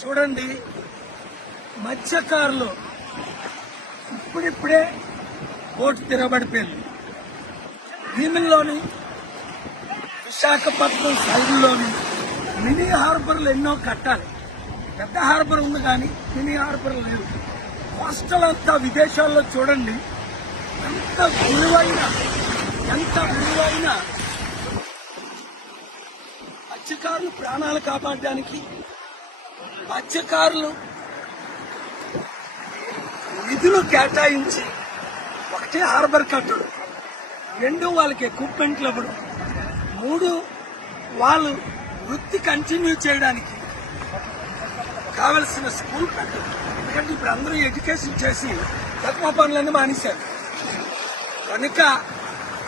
చూడండి, మత్స్యకారులు ఇప్పుడిప్పుడే బోటు తిరగబడిపోయింది. భీమిల్లోని విశాఖపట్నం సైడ్లోని మినీ హార్బర్లు ఎన్నో కట్టాలి. పెద్ద హార్బర్ ఉంది కానీ మినీ హార్బర్ లేదు. కోస్టల్ అంతా విదేశాల్లో చూడండి ఎంత విలువైన మత్స్యకారులు ప్రాణాలు కాపాడడానికి మత్స్యకారులు నిధులు కేటాయించి ఒకటే హార్బర్ కట్టడం, 2 వాళ్ళకి ఎక్విప్మెంట్లు ఇవ్వడం, 3 వాళ్ళు వృత్తి కంటిన్యూ చేయడానికి కావలసిన స్కూల్ పెట్టడం. ఎందుకంటే ఇప్పుడు అందరూ ఎడ్యుకేషన్ చేసి తక్కువ పనులన్నీ మానేశారు. కనుక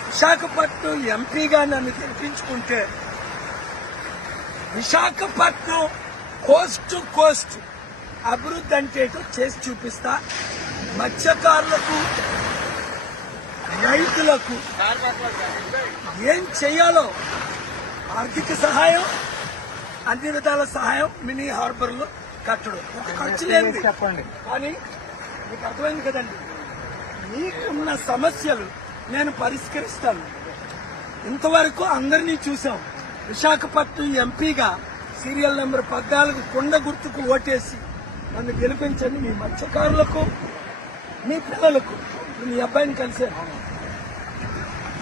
విశాఖపట్నం ఎంపీగా నన్ను గెలిపించుకుంటే విశాఖపట్నం కోస్ట్ టు కోస్ట్ అభివృద్ధి అంటే చేసి చూపిస్తా. మత్స్యకారులకు, రైతులకు ఏం చేయాలో ఆర్థిక సహాయం, అన్ని విధాల సహాయం మినీ హార్బర్లు కట్టడం. ఖర్చు లేదు చెప్పండి, కానీ మీకు అర్థమైంది కదండి. మీకున్న సమస్యలు నేను పరిష్కరిస్తాను. ఇంతవరకు అందరినీ చూసాం. విశాఖపట్నం ఎంపీగా సీరియల్ నెంబర్ 14 కొండ గుర్తుకు ఓటేసి నన్ను గెలిపించండి. మీ మత్స్యకారులకు, మీ పిల్లలకు, మీ అబ్బాయిని కలిసాను.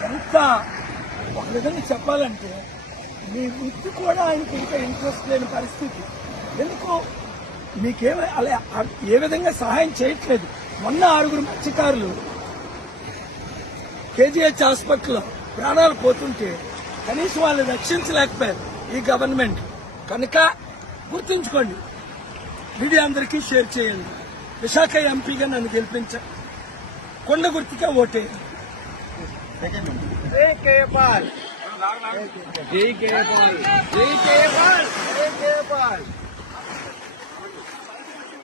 ఎంత ఒక విధంగా చెప్పాలంటే మీ వృత్తి కూడా ఆయనకి ఇంకా ఇంట్రెస్ట్ లేని పరిస్థితి. ఎందుకు మీకేమో అలా ఏ విధంగా సహాయం చేయట్లేదు. మొన్న 6 మత్స్యకారులు కేజీహెచ్ హాస్పిటల్లో ప్రాణాలు పోతుంటే కనీసం వాళ్ళు రక్షించలేకపోయారు ఈ గవర్నమెంట్. కనుక గుర్తుంచుకోండి, మీడియా అందరికీ షేర్ చేయండి. విశాఖ ఎంపీగా నన్ను గెలిపించండి, కొండ గుర్తుగా ఓటేయండి. జై కేపాల్, జై కేపాల్, జై కేపాల్, జై కేపాల్.